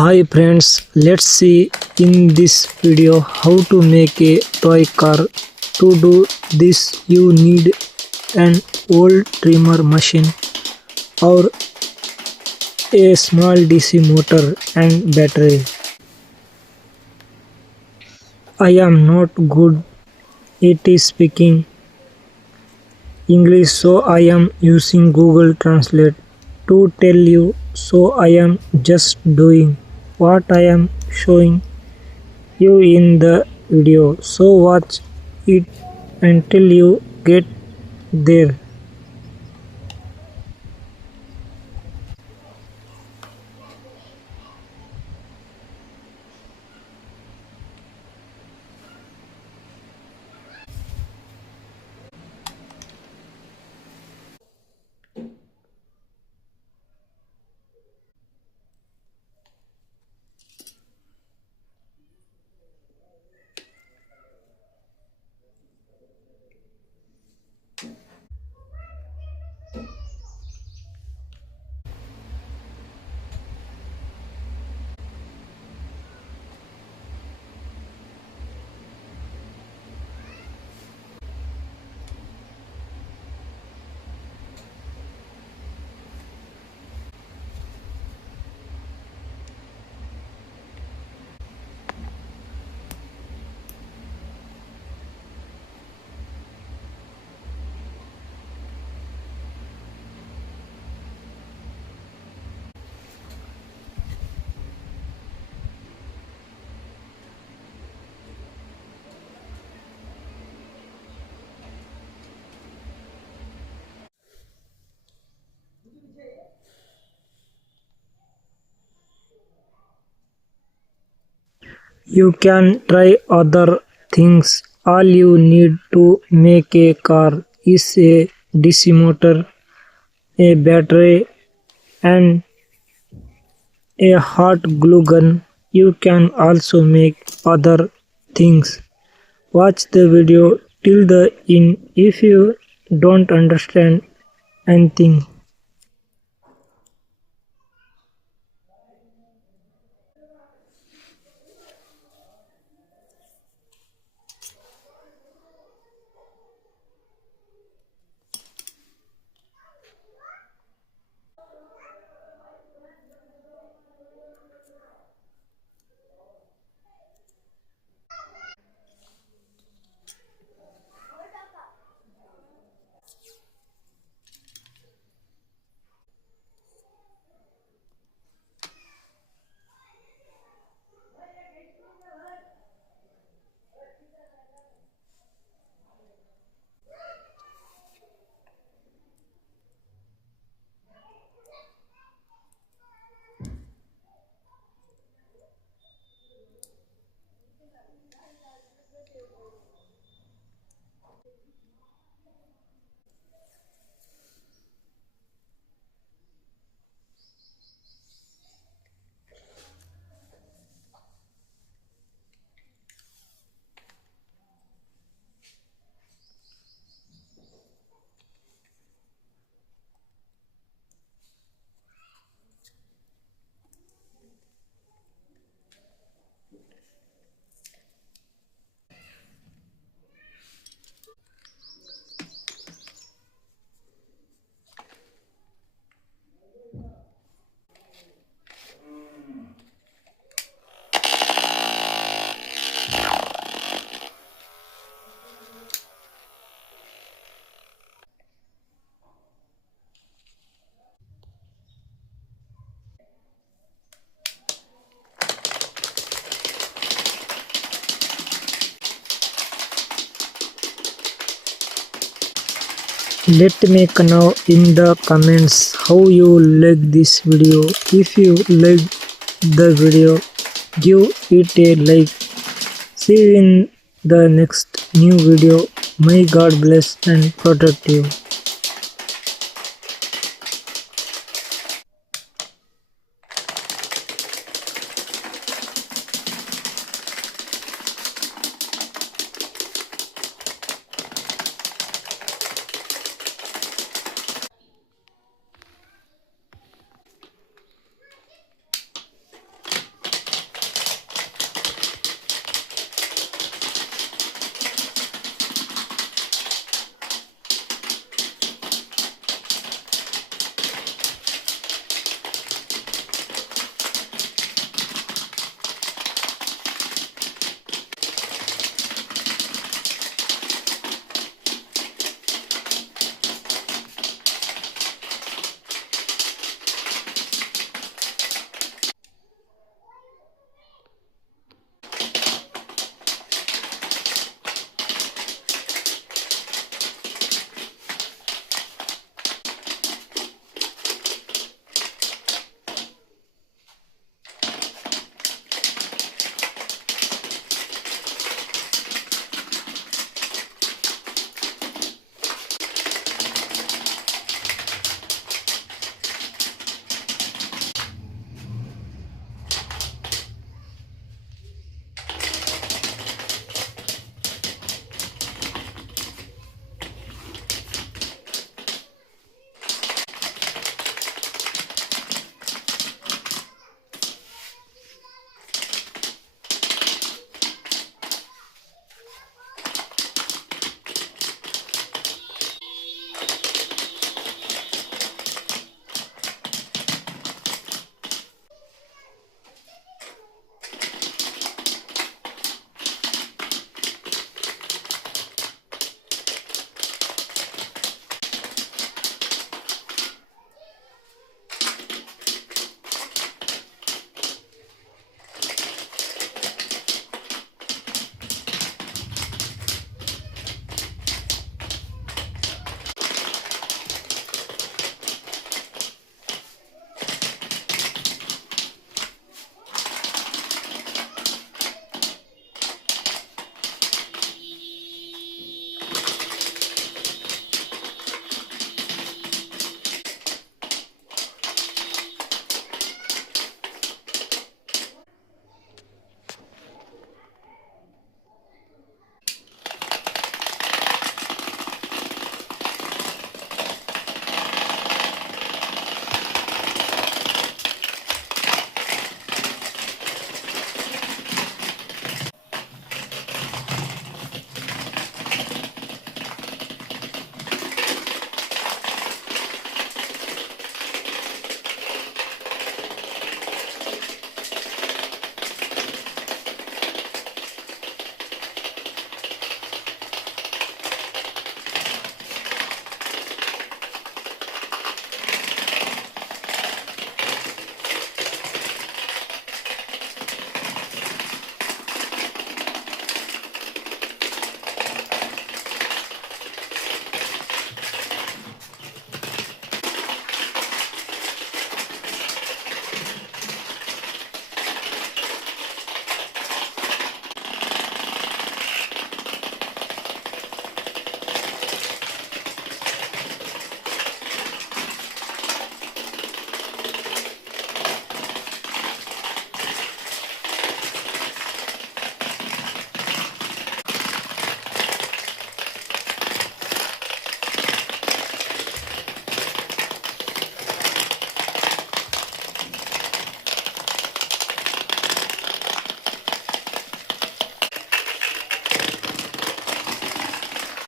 Hi friends, let's see in this video how to make a toy car. To do this you need an old trimmer machine or a small DC motor and battery. I am not good at speaking English, so I am using Google Translate to tell you, so I am just doing what I am showing you in the video, so watch it until you get there. You can try other things. All you need to make a car is a DC motor, a battery, and a hot glue gun. You can also make other things. Watch the video till the end if you don't understand anything. Let me know in the comments how you like this video. If you like the video, give it a like. See you in the next new video. May God bless and protect you.